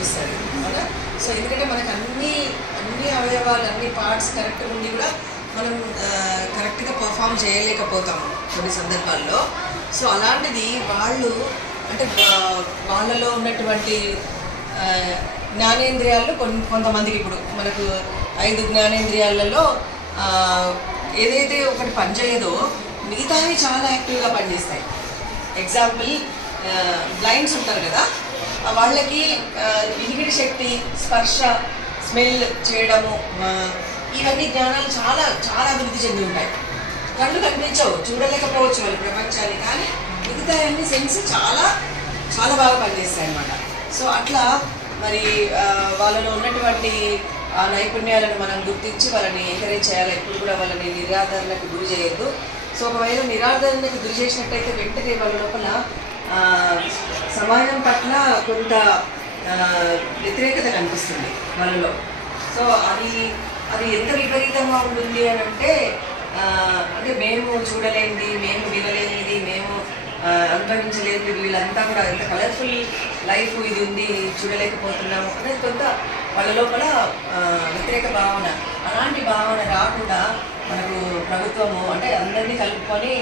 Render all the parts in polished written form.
చూపిస్తాడు అవునా. సో ఎందుకంటే మనకు అన్ని అవయవాలు అన్ని పార్ట్స్ కరెక్ట్గా ఉండి కూడా మనం కరెక్ట్గా పర్ఫామ్ చేయలేకపోతాము కొన్ని సందర్భాల్లో. సో అలాంటిది వాళ్ళు అంటే వాళ్ళలో ఉన్నటువంటి జ్ఞానేంద్రియాలు కొంతమందికి ఇప్పుడు మనకు 5 జ్ఞానేంద్రియాలలో ఏదైతే ఒకటి పనిచేయదో మిగతావి చాలా యాక్టివ్గా పనిచేస్తాయి. ఎగ్జాంపుల్ బ్లైండ్స్ ఉంటారు కదా, వాళ్ళకి వినికిడి శక్తి, స్పర్శ, స్మెల్ చేయడము, ఇవన్నీ జ్ఞానాలు చాలా చాలా అభివృద్ధి చెంది ఉంటాయి. కళ్ళు కనిపించవు, చూడలేకపోవచ్చు వాళ్ళు ప్రపంచాన్ని, కానీ మిగతా అన్ని సెన్స్ చాలా చాలా బాగా పనిచేస్తాయి అన్నమాట. సో అట్లా మరి వాళ్ళలో ఉన్నటువంటి ఆ నైపుణ్యాలను మనం గుర్తించి వాళ్ళని ఎంకరేజ్ చేయాలి. ఎప్పుడు కూడా వాళ్ళని నిరాదరణకు గురి చేయొద్దు. సో ఒకవేళ నిరాదరణకు గురి చేసినట్టయితే వెంటనే వాళ్ళ లోపల సమాజం పట్ల కొంత వ్యతిరేకత కనిపిస్తుంది వాళ్ళలో. సో అది ఎంత విపరీతంగా ఉంటుంది అని అంటే మేము చూడలేనిది, మేము వినలేనిది, మేము అనుభవించలేనిది, వీళ్ళంతా కూడా ఎంత కలర్ఫుల్ లైఫ్ ఇది ఉంది, చూడలేకపోతున్నాము అనేది కొంత వాళ్ళ లోపల వ్యతిరేక భావన. అలాంటి భావన రాకుండా మనకు ప్రభుత్వము అంటే అందరినీ కలుపుకొని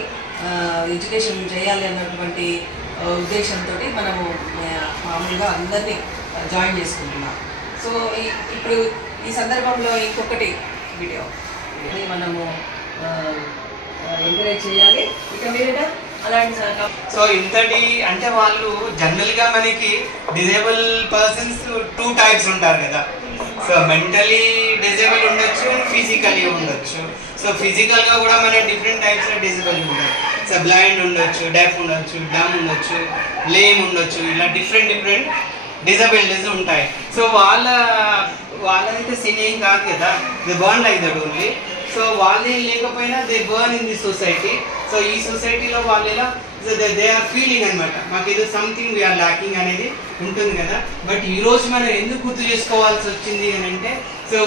ఎడ్యుకేషన్ చేయాలి అన్నటువంటి ఉద్దేశంతో మనము మామూలుగా అందరినీ జాయిన్ చేసుకుంటున్నాం. సో ఇప్పుడు ఈ సందర్భంలో ఇంకొకటి వీడియో మనము ఎంకరేజ్ చేయాలి. ఇక మీదట అలాంటి సో ఇంతటి అంటే వాళ్ళు జనరల్గా మనకి డిజేబుల్ పర్సన్స్ 2 టైప్స్ ఉంటారు కదా. సో మెంటలీ డిజేబుల్ ఉండొచ్చు, ఫిజికలీ ఉండొచ్చు. సో ఫిజికల్గా కూడా మన డిఫరెంట్ టైప్స్ ఆఫ్ డిజేబుల్ ఉండొచ్చు. సో బ్లైండ్ ఉండొచ్చు, డెఫ్ ఉండొచ్చు, డమ్ ఉండొచ్చు, లేమ్ ఉండొచ్చు, ఇలా డిఫరెంట్ డిజబిలిటీస్ ఉంటాయి. సో వాళ్ళైతే సిన్ ఏం కాదు కదా, they burn like that only. So వాళ్ళేం లేకపోయినా they burn in the society. So ఈ సొసైటీలో వాళ్ళు ఎలా దే ఆర్ ఫీలింగ్ అనమాట, మాకు ఏదో సంథింగ్ వీఆర్ ల్యాకింగ్ అనేది ఉంటుంది కదా. బట్ ఈరోజు మనం ఎందుకు గుర్తు చేసుకోవాల్సి వచ్చింది అని అంటే, సో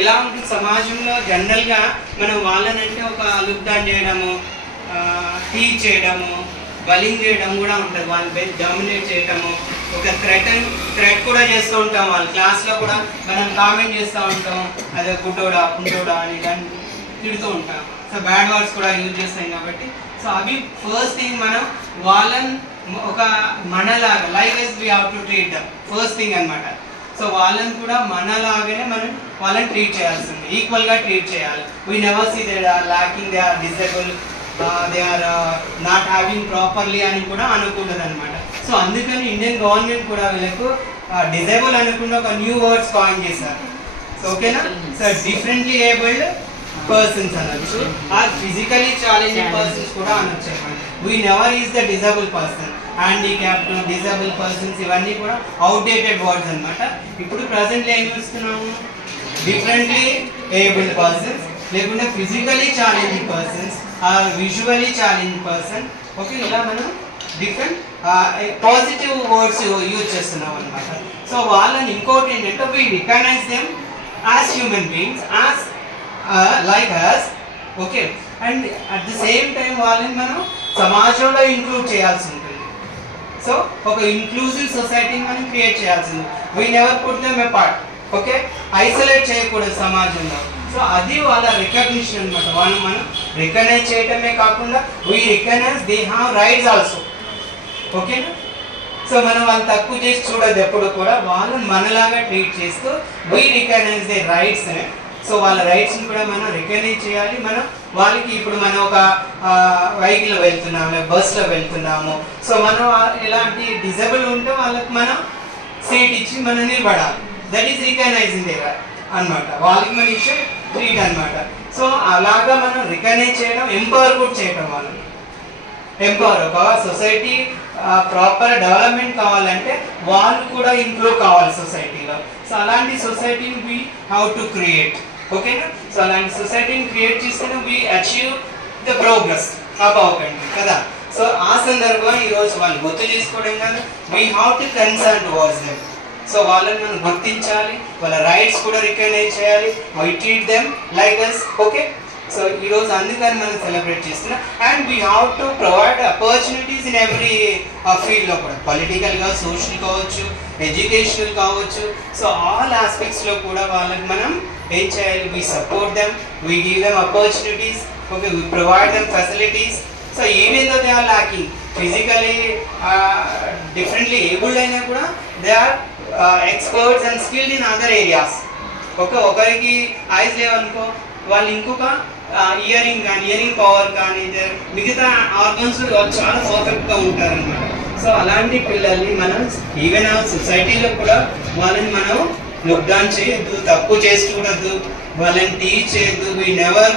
ఎలా ఉంటుంది సమాజంలో జనరల్గా మనం వాళ్ళనంటే ఒక లుక్ డౌన్ చేయడము, టీచ్ చేయడము, బలింగ్ చేయడం కూడా ఉంటుంది. వాళ్ళని డామినేట్ చేయడము, ఒక థ్రెట్ కూడా చేస్తూ ఉంటాం. వాళ్ళ క్లాస్లో కూడా మనం కామెంట్ చేస్తూ ఉంటాం, అదే గుడ్డోడా పుండోడా అని దాన్ని తిడుతూ ఉంటాం. సో బ్యాడ్ వర్డ్స్ కూడా యూజ్ చేస్తాం కాబట్టి సో అవి ఫస్ట్ థింగ్ మనం వాళ్ళని ఒక మనలాగా like as we have to treat them first thing అనమాట. సో వాళ్ళని కూడా మనలాగానే మనం వాళ్ళని ట్రీట్ చేయాల్సింది, ఈక్వల్గా ట్రీట్ చేయాలి. We never see they are lacking, they are disable, they are not having properly అని కూడా అనుకుంటుంది అనమాట. సో అందుకని ఇండియన్ గవర్నమెంట్ కూడా వీళ్ళకు డిజేబుల్ అనుకున్న ఒక న్యూ వర్డ్స్ కాయిన్ చేశారు. సో ఓకేనా. సో డిఫరెంట్లీ ఏబుల్డ్ పర్సన్స్ అనొచ్చు, ఆర్ ఫిజికలీ ఛాలెంజింగ్ పర్సన్స్ కూడా అనొచ్చు అనమాట. We never is the disable person, handicapped, disable persons, ఇవన్నీ కూడా అవుట్డేటెడ్ వర్డ్స్ అనమాట. ఇప్పుడు ప్రజెంట్లో ఏం చూస్తున్నాము, డిఫరెంట్లీ ఏబుల్డ్ పర్సన్స్, లేకుంటే physically challenging persons or visually challenging person. Okay, ఇలా మనం డిఫరెంట్ పాజిటివ్ వర్డ్స్ యూజ్ చేస్తున్నాం అనమాట. సో వాళ్ళని ఇంకోటి ఏంటంటే we recognize them as human beings, as like us. Okay, and at the same time వాళ్ళని మనం సమాజంలో ఇంక్లూడ్ చేయాల్సి ఉంటుంది. సో ఒక ఇంక్లూజివ్ సొసైటీని మనం క్రియేట్ చేయాల్సింది. We never put them apart. Okay, isolate చేయకూడదు సమాజంలో. సో అది వాళ్ళ రికగ్నిషన్ అనమాట. వాళ్ళు మనం రికగ్నైజ్ చేయటమే కాకుండా we recognize they have rights also. ఓకేనా. సో మనం వాళ్ళు తక్కువ చేసి చూడదు, ఎప్పుడు కూడా వాళ్ళని మనలాగా ట్రీట్ చేస్తూ we recognize they rights. So వాళ్ళ రైట్స్ని కూడా మనం రికగ్నైజ్ చేయాలి. మనం వాళ్ళకి ఇప్పుడు మనం ఒక వెహికల్లో వెళ్తున్నాము, లేదా బస్సులో వెళ్తున్నాము. సో మనం ఎలాంటి డిజేబుల్ ఉంటే వాళ్ళకి మనం సీట్ ఇచ్చి మనం నిలబడాలి. దట్ ఈస్ రికగ్నైజింగ్ దే అనమాట. వాళ్ళకి మనం ఇచ్చే ట్రీట్ అనమాట. సో అలాగా మనం రికగ్నైజ్ చేయడం, ఎంపవర్ కూడా చేయడం. వాళ్ళని ఎంపవర్, ఒక సొసైటీ ప్రాపర్ డెవలప్మెంట్ కావాలంటే వాళ్ళు కూడా ఇంక్లూడ్ కావాలి సొసైటీలో. సో అలాంటి సొసైటీని వీ హ్యావ్ టు క్రియేట్. ఓకేనా. సో అలాంటి సొసైటీని క్రియేట్ చేస్తేనే we achieve the progress of our country కదా. సో ఆ సందర్భంగా ఈరోజు వాళ్ళు గుర్తు చేసుకోవడం కాదు, we have to concern towards them. So వాళ్ళని మనం గుర్తించాలి, వాళ్ళ రైట్స్ కూడా రికగ్నైజ్ చేయాలి. We treat them like us. Okay. So ఈరోజు అందుకని మనం సెలబ్రేట్ చేస్తున్నాం. And we have to provide opportunities in every ఫీల్డ్లో కూడా, పొలిటికల్గా, సోషల్ కావచ్చు, ఎడ్యుకేషనల్ కావచ్చు. సో ఆల్ ఆస్పెక్ట్స్లో కూడా వాళ్ళకి మనం ఏం చేయాలి? We support them, we give them opportunities, okay, we provide them facilities. So ఏమేదో they are lacking, physically differently abled అయినా కూడా they are experts and skilled in other areas. Okay, ఒకరికి ఐస్ లేవనుకో, వాళ్ళు ఇంకొక ఇయరింగ్ పవర్ కానీ మిగతా organs చాలా పర్ఫెక్ట్గా ఉంటారనమాట. సో అలాంటి పిల్లల్ని మనం ఈవెన్ ఆ సొసైటీలో కూడా వాళ్ళని మనం లుక్ డౌన్ చేయొద్దు, తప్పు చేసి చూడొద్దు, వాళ్ళని టీచ్ చేయొద్దు. We never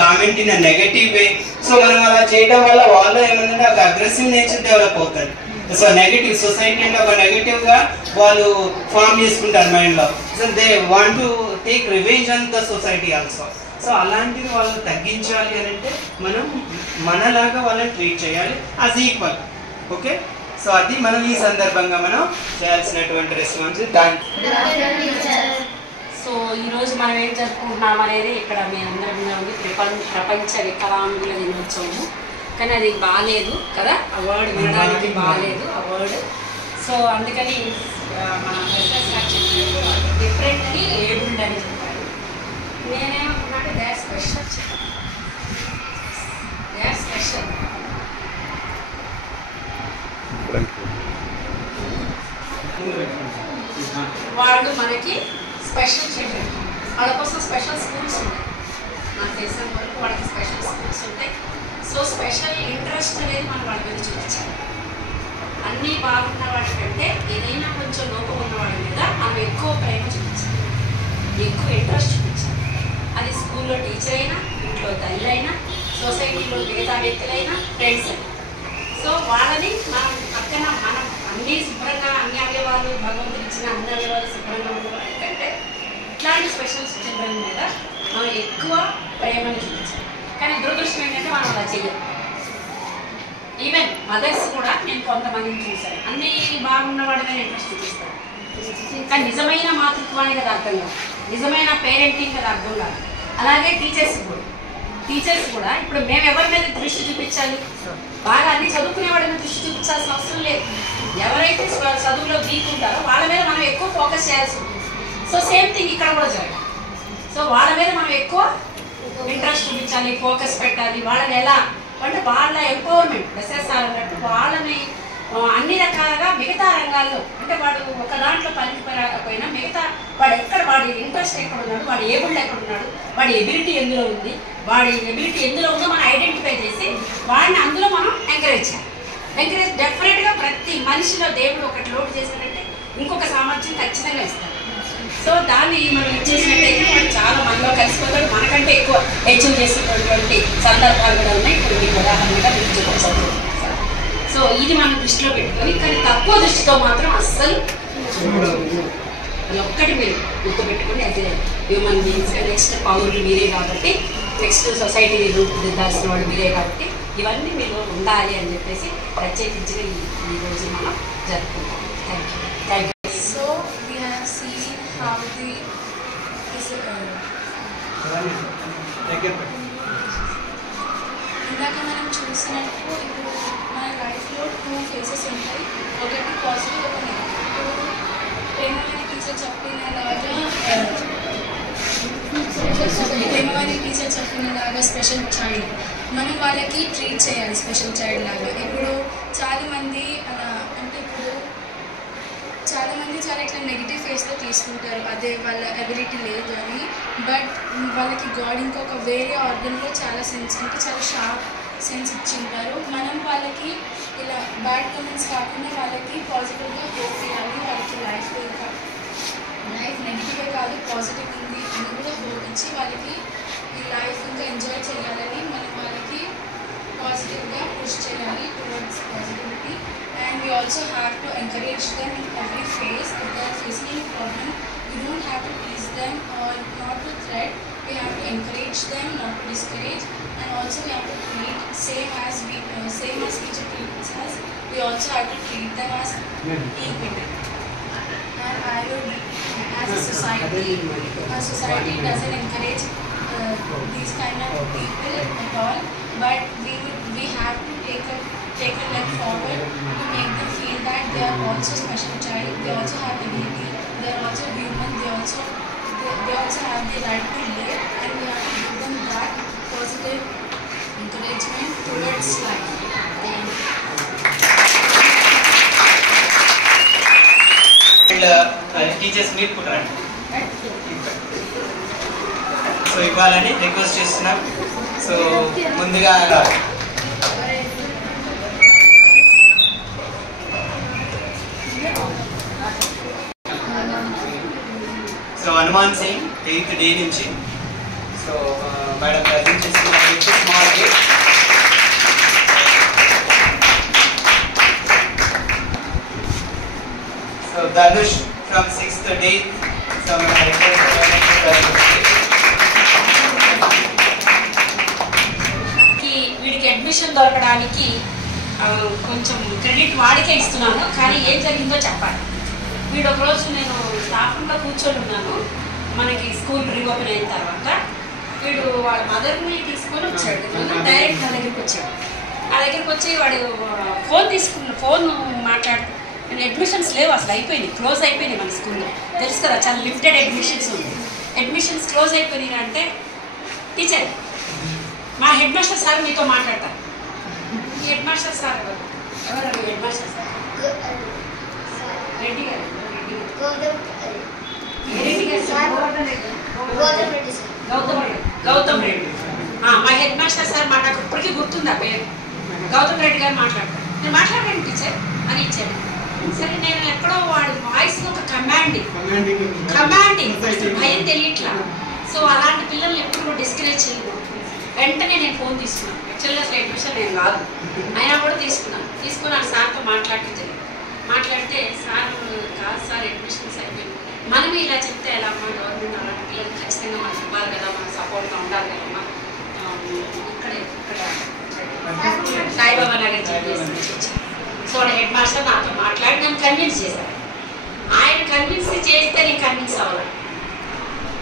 comment in a negative way. So మనం అలా చేయడం వల్ల వాళ్ళు ఏమంటే ఒక అగ్రెసివ్ నేచర్ డెవలప్ అవుతుంది. సో నెగటివ్ సొసైటీ అంటే ఒక నెగటివ్గా వాళ్ళు ఫామ్ చేసుకుంటారు మైండ్లో. So they want to take revenge on the society also. So అలాంటివి వాళ్ళు తగ్గించాలి అని అంటే మనం మనలాగా వాళ్ళని ట్రీట్ చేయాలి యాజ్ ఈక్వల్. ఓకే, సో అది మనం ఈ సందర్భంగా మనం చేయాల్సినటువంటి రెస్పాన్స్. సో ఈరోజు మనం ఏం జరుపుకుంటున్నాం అనేది ఇక్కడ మీ అందరం ఉంది, ప్రపంచ వికలాంగుల దినోత్సవము. కానీ అది బాగాలేదు కదా, అవార్డు వినడానికి బాగాలేదు అవార్డు. సో అందుకని మన డిఫరెంట్లీ ఏబుల్డ్ అని చెప్పారు. నేనేమనుకున్నాను, they are special, they are special. వాళ్ళు మనకి స్పెషల్ చిల్డ్రన్, వాళ్ళ కోసం స్పెషల్ స్కూల్స్ ఉంటాయి. నాకు తెలిసిన వరకు వాళ్ళకి స్పెషల్ స్కూల్స్ ఉంటాయి. సో స్పెషల్ ఇంట్రెస్ట్ అనేది మనం వాళ్ళ మీద చూపించాలి. అన్నీ బాగున్న వాడి కంటే ఏదైనా కొంచెం లోపం ఉన్న వాడి మీద మనం ఎక్కువ ప్రేమ చూపించాలి, ఎక్కువ ఇంట్రెస్ట్ చూపించాలి. అది స్కూల్లో టీచర్ అయినా, ఇంట్లో తల్లి అయినా, సొసైటీలో మిగతా వ్యక్తులైనా, ఫ్రెండ్స్ అయినా. సో వాళ్ళని మనం పక్కన మనం అన్నీ శుభ్రంగా, అన్ని అవయవాలు భగవంతుడు ఇచ్చిన అన్ని అవయవాలు శుభ్రంగా ఉండడం కంటే ఇట్లాంటి స్పెషల్ చిల్డ్రన్ మీద మనం ఎక్కువ ప్రేమను చూపించాలి. కానీ దురదృష్టం ఏంటంటే మనం అలా చెయ్యం. ఈవెన్ మదర్స్ కూడా నేను కొంతమందిని చూశాను, అన్నీ బాగున్న వాడి మీద ఇంట్రెస్ట్ చూపిస్తాను. కానీ నిజమైన మాతృత్వానికి అది అర్థం కాదు, నిజమైన పేరెంటింగ్ అది అర్థం కాదు. అలాగే టీచర్స్ కూడా ఇప్పుడు మేము ఎవరి మీద దృష్టి చూపించాలి? బాగా అన్ని చదువుకునేవాడి మీద దృష్టి చూపించాల్సిన అవసరం లేదు. ఎవరైతే చదువులో వీక్ ఉంటారో వాళ్ళ మీద మనం ఎక్కువ ఫోకస్ చేయాల్సి ఉంటుంది. సో సేమ్ థింగ్ ఇక్కడ కూడా జరగాలి. సో వాళ్ళ మీద మనం ఎక్కువ ఇంట్రెస్ట్ చూపించాలి, ఫోకస్ పెట్టాలి. వాళ్ళని ఎలా అంటే వాళ్ళ ఎంపవర్మెంట్ ఎస్ఎస్ఆర్ అన్నట్టు వాళ్ళని అన్ని రకాలుగా మిగతా రంగాల్లో, అంటే వాడు ఒక దాంట్లో పనిపోయినా మిగతా వాడి ఇంట్రెస్ట్ ఎక్కడ ఉన్నాడు, వాడి ఏబుల్డ్ ఎక్కడ ఉన్నాడు, వాడి ఎబిలిటీ ఎందులో ఉంది, వాడి ఎబిలిటీ ఎందులో ఉందో మనం ఐడెంటిఫై చేసి వాడిని అందులో మనం ఎంకరేజ్ చేయాలి. డెఫినెట్గా ప్రతి మనిషిలో దేవుడు ఒకటి లోటు చేశాడంటే ఇంకొక సామర్థ్యం ఖచ్చితంగా ఇస్తాడు. సో దాన్ని మనం ఇచ్చేసినట్టయితే వాడు చాలా మనలో కలిసిపోతాడు, మనకంటే ఎక్కువ అచీవ్ చేసేటటువంటి సందర్భాలు కూడా ఉన్నాయి. ఇప్పుడు మీకు ఉదాహరణగా మీకు చూపించాలి. సో ఇది మనం దృష్టిలో పెట్టుకొని, కానీ తక్కువ దృష్టితో మాత్రం అస్సలు చూడకూడదు. అది ఒక్కటి మీరు గుర్తుపెట్టుకొని, అదే హ్యూమన్ బీయింగ్స్ నెక్స్ట్ పౌరులు మీరే కాబట్టి, నెక్స్ట్ సొసైటీని రూపుదిద్దాల్సిన వాళ్ళు మీరే కాబట్టి ఇవన్నీ మీరు ఉండాలి అని చెప్పేసి ప్రత్యేకించిన ఈ రోజు మనం జరుపుకుంటాం. Thank you. So we have seen how the ఇందాక మనం చూసినట్టు ఇప్పుడు మన లైఫ్లో 2 ఫేసెస్ ఉంటాయి, ఒకటి పాజిటివ్, ఒక నెగిటివ్. ప్రేమమైన టీచర్ చెప్పినలాగా స్పెషల్ చైల్డ్ మనం వాళ్ళకి ట్రీట్ చేయాలి స్పెషల్ చైల్డ్ లాగా. ఇప్పుడు చాలామంది అలా అంటే ఇప్పుడు చాలామంది చాలా ఇట్లా నెగిటివ్ ఫేస్లో తీసుకుంటారు, అదే వాళ్ళ ఎబిలిటీ లేదు అని. బట్ వాళ్ళకి గాడ్ ఇంకొక వేరే ఆర్గన్లో చాలా సెన్స్, అంటే చాలా షార్ప్ సెన్స్ ఇచ్చింటారు. మనం వాళ్ళకి ఇలా బ్యాడ్ కమెంట్స్ కాకుండా వాళ్ళకి పాజిటివ్గా హోప్ ఇవ్వాలి. వాళ్ళకి లైఫ్ నెగిటివే కాదు, పాజిటివ్ ఉంది అని కూడా హోప్ ఇచ్చి వాళ్ళకి ఈ లైఫ్ ఇంకా ఎంజాయ్ చేయాలని మనం వాళ్ళకి పాజిటివ్గా పుష్ చేయాలి towards positivity. And we also have to encourage them in every phase. If they are facing any problem, we don't have to tease them or not to threat. We have to encourage them, not to discourage. And also we have to treat same as teacher treats us. We also have to treat them as equal. And I would, as a society doesn't encourage these kind of people at all, but we have to take a leg forward to make them feel that they are also special child, they also have ability, they are also human, they also have the right to live, and we have to give them that positive encouragement towards life. And teachers మీరు కూడా రండి. So ఇవ్వాలని request చేస్తున్నాం. So ముందుగా so Hanuman Singh 8th day నుంచి so madam present చేస్తున్నారు small day. So Dhanush from 6th day. So వీడికి admission దొరకడానికి కొంచెం క్రెడిట్ వాడికే ఇస్తున్నాను, కానీ ఏం జరిగిందో చెప్పాలి. వీడు ఒకరోజు నేను స్టాఫ్ రూమ్లో కూర్చొని ఉన్నాను, మనకి స్కూల్ రీఓపెన్ అయిన తర్వాత. వీడు వాళ్ళ మదర్ని తీసుకొని వచ్చాడు, డైరెక్ట్ నా దగ్గరికి వచ్చాడు. ఆ దగ్గరికి వచ్చి వాడు ఫోన్ మాట్లాడు. నేను అడ్మిషన్స్ లేవు అసలు, అయిపోయింది, క్లోజ్ అయిపోయినాయి మన స్కూల్లో, తెలుసు కదా, చాలా లిమిటెడ్ అడ్మిషన్స్ ఉంది. అడ్మిషన్స్ క్లోజ్ అయిపోయినాయి అంటే, టీచర్ మా హెడ్ మాస్టర్ సార్ మీతో మాట్లాడతారు. ఈ హెడ్ మాస్టర్ సార్ ఎవరు? హెడ్ మాస్టర్ సార్ రెడ్డి గారు. గౌతమ్ రెడ్డి. మా హెడ్ మాస్టర్ సార్ నాకు ఇప్పటికీ గుర్తుంది ఆ పేరు. గౌతమ్ రెడ్డి గారు మాట్లాడతారు. నేను మాట్లాడాను టీచర్ అని ఇచ్చాను. సరే, నేను ఎక్కడో వాడి వాయిస్ ఒక కమాండింగ్ భయం తెలియట్లా. సో అలాంటి పిల్లల్ని ఎప్పుడు డిస్కరేజ్ చేయను. వెంటనే నేను ఫోన్ తీసుకున్నాను. యాక్చువల్గా అసలు అడ్మిషన్ నేను కాదు, అయినా కూడా తీసుకుని ఆ సార్తో మాట్లాడితే సార్ కాదు సార్, అడ్మిషన్స్ అయిపోయింది. మనమే ఇలా చెప్తే ఎలా అమ్మా, గవర్నమెంట్ అలాంటి పిల్లలకి ఖచ్చితంగా మనం ఇవ్వాలి కదా, మన సపోర్ట్గా ఉండాలి కదమ్మా. ఇక్కడ సాయిబాబా నగర్ చెప్పేసి సో హెడ్ మాస్టర్ నాతో మాట్లాడి నన్ను కన్విన్స్ చేశారు. ఆయన కన్విన్స్ చేస్తే నేను కన్విన్స్ అవ్వాలి.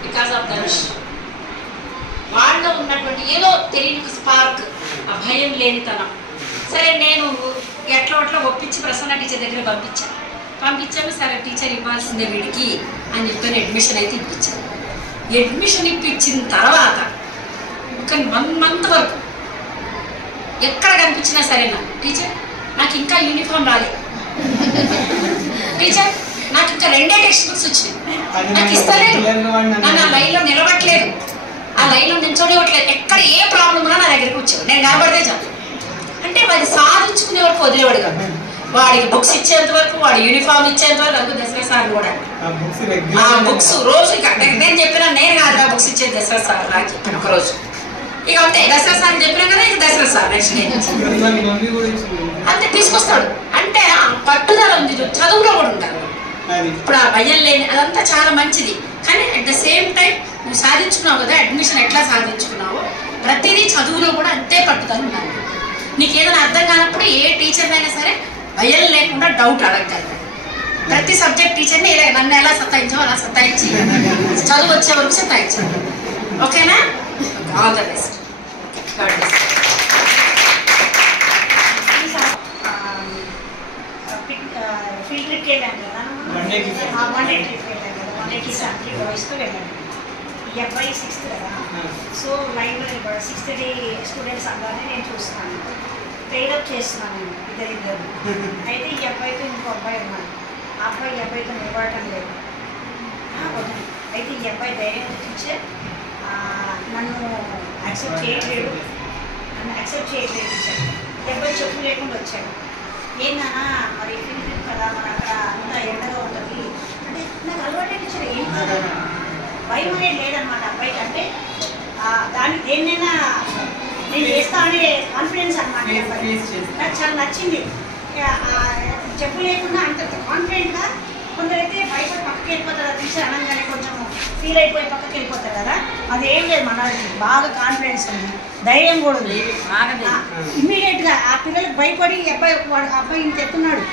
బికాస్ ఆఫ్ ధనుష్ వాళ్ళలో ఉన్నటువంటి ఏదో తెలియని స్పార్క్, ఆ భయం లేనితనం. సరే, నేను ఎట్లా ఒప్పించి ప్రసన్న టీచర్ దగ్గర పంపించాను. సరే, టీచర్ ఇవ్వాల్సిందే వీడికి అని చెప్పని అడ్మిషన్ అయితే ఇప్పించాను. అడ్మిషన్ ఇప్పించిన తర్వాత ఒక 1 month వరకు ఎక్కడ కనిపించినా సరేనా, టీచర్ నాకు ఇంకా యూనిఫామ్ రాలేదు, టీచర్ నాకు ఇంకా 2 టెక్స్ట్ బుక్స్ వచ్చినాయి, నాకు ఇస్తలేదు, నన్ను ఆ లైన్లో నిలబట్టలేదు, ఆ లైన్లో నిల్చోనివ్వట్లేదు. ఎక్కడ ఏ ప్రాబ్లం ఉన్నా నా దగ్గరికి వచ్చాడు, నేను నిలబడితే చాలు. అంటే వాడి సాధించుకునే వరకు వదిలేవాడు కాదు. వాడికి బుక్స్ ఇచ్చేంత వరకు, వాడి యూనిఫామ్ ఇచ్చేంత వరకు. అందుకు దసరా సార్ కూడా ఆ బుక్స్ రోజు నేను చెప్పినా, నేను కాదు ఆ బుక్స్ ఇచ్చేది దసరా సార్ నాకు చెప్పిన ఒక రోజు. ఇక అంతే, దసరా సార్ చెప్పినా కదా, ఇక దసరా సార్ నెక్స్ట్ డే అంతే తీసుకొస్తాడు. అంటే ఆ పట్టుదల ఉంది, చదువులో కూడా ఉంటారు. ఇప్పుడు ఆ భయం లేని అదంతా చాలా మంచిది. కానీ అట్ ద సేమ్ టైం నువ్వు సాధించుకున్నావు కదా, అడ్మిషన్ ఎట్లా సాధించుకున్నావో ప్రతిదీ చదువులో కూడా అంతే పట్టుదల ఉండాలి. నీకు ఏదైనా అర్థం కానప్పుడు ఏ టీచర్నైనా సరే భయం లేకుండా డౌట్ అడగగలరు. ప్రతి సబ్జెక్ట్ టీచర్ని నన్ను ఎలా సతాయించావు అలా సతాయించి చదువు వచ్చే వరకు సతాయించాను. ఓకేనా? All the best. ఫీల్డ్ ట్రిప్కి వెళ్ళాను కదా, వన్ డే ట్రిప్ వెళ్ళాను కదా, 1 డేకి శాంపుల్ బాయ్స్తో వెళ్ళాను. ఈ అబ్బాయి 6th కదా, సో లైన్లో 6th డే స్టూడెంట్స్ అందరినీ నేను చూస్తున్నాను, ట్రైనప్ చేస్తున్నాను నేను ఇద్దరు. అయితే ఈ అబ్బాయితో ఇంకో అబ్బాయి ఉన్నాడు, ఆ అబ్బాయి ఈ అబ్బాయితో నిలబడటం లేదు. అయితే ఈ అబ్బాయి ధైర్యం టీచర్ నన్ను యాక్సెప్ట్ చేయట్లేదు టీచర్. ఈ అబ్బాయి చెప్పు లేకుండా వచ్చాడు. ఏందన్నా మరి ఫీల్డ్ ట్రిప్ కదా, మరి అక్కడ అంతా ఎండగా ఉంటుంది అంటే నాకు అలవాటే టీచర్. ఏం కాదు, భయం అనేది లేదనమాట అబ్బాయికి. అంటే దానికి దేన్నైనా నేను చేస్తా అనే కాన్ఫిడెన్స్ అనమాట. నాకు చాలా నచ్చింది. చెప్పు లేకుండా అంత కాన్ఫిడెంట్గా, కొందరైతే భయపడి పక్కకి వెళ్ళిపోతారు కదా టీచర్ అనగానే, కొంచెం ఫీల్ అయిపోయి పక్కకి వెళ్ళిపోతారు కదా, అదేం లేదు. మన బాగా కాన్ఫిడెన్స్ ఉంది, ధైర్యం కూడా ఉంది. ఇమ్మీడియట్గా ఆ పిల్లలకు భయపడి అబ్బాయి ఇంత ఎత్తున్నాడు,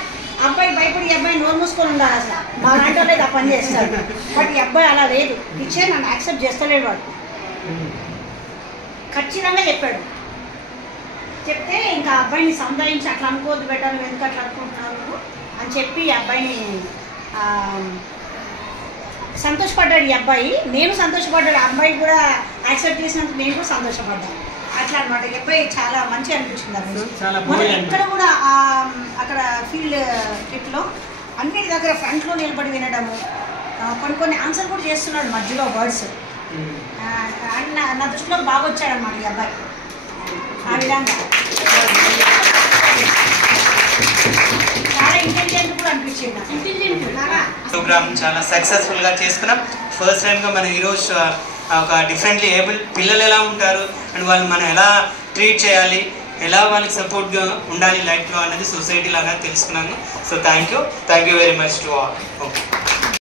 అబ్బాయి భయపడి ఈ అబ్బాయి నోరు మూసుకొని ఉండాలి. అసలు మా లాంటి లేదు ఆ పని చేస్తాడు. బట్ ఈ అబ్బాయి అలా లేదు, టీచర్ నన్ను యాక్సెప్ట్ చేస్తలేడు వాడు. ఖచ్చితంగా చెప్పాడు. చెప్తే ఇంకా అబ్బాయిని సంధాయించి అట్లా అనుకోవద్దు బెటర్, నువ్వు ఎందుకు అట్లా అనుకుంటున్నావు అని చెప్పి అబ్బాయిని సంతోషపడ్డాడు. ఈ అబ్బాయి నేను సంతోషపడ్డాడు, అబ్బాయి కూడా యాక్సెప్ట్ చేసినందుకు నేను కూడా సంతోషపడ్డాను. అట్లా అనమాట. ఈ అబ్బాయి చాలా మంచిగా అనిపించింది అబ్బాయి. మనం ఎక్కడ కూడా అక్కడ ఫీల్డ్ ట్రిప్లో అన్నిటి దగ్గర ఫ్రంట్లో నిలబడి వినడము, కొన్ని ఆన్సర్ కూడా చేస్తున్నాడు మధ్యలో వర్డ్స్. నా దృష్టిలో బాగా వచ్చాడనమాట ఈ అబ్బాయి. ఆ విధంగా చాలా ఇంటెలిజెంట్ కూడా అనిపించింది. ప్రోగ్రామ్ చాలా సక్సెస్ఫుల్గా చేసుకున్నాం. ఫస్ట్ టైంగా మనం ఈరోజు ఒక డిఫరెంట్లీ ఏబుల్ పిల్లలు ఎలా ఉంటారు అండ్ వాళ్ళు మనం ఎలా ట్రీట్ చేయాలి, ఎలా వాళ్ళకి సపోర్ట్గా ఉండాలి లైఫ్లో అనేది సొసైటీ లాగా తెలుసుకున్నాను. So thank you very much to all. Okay.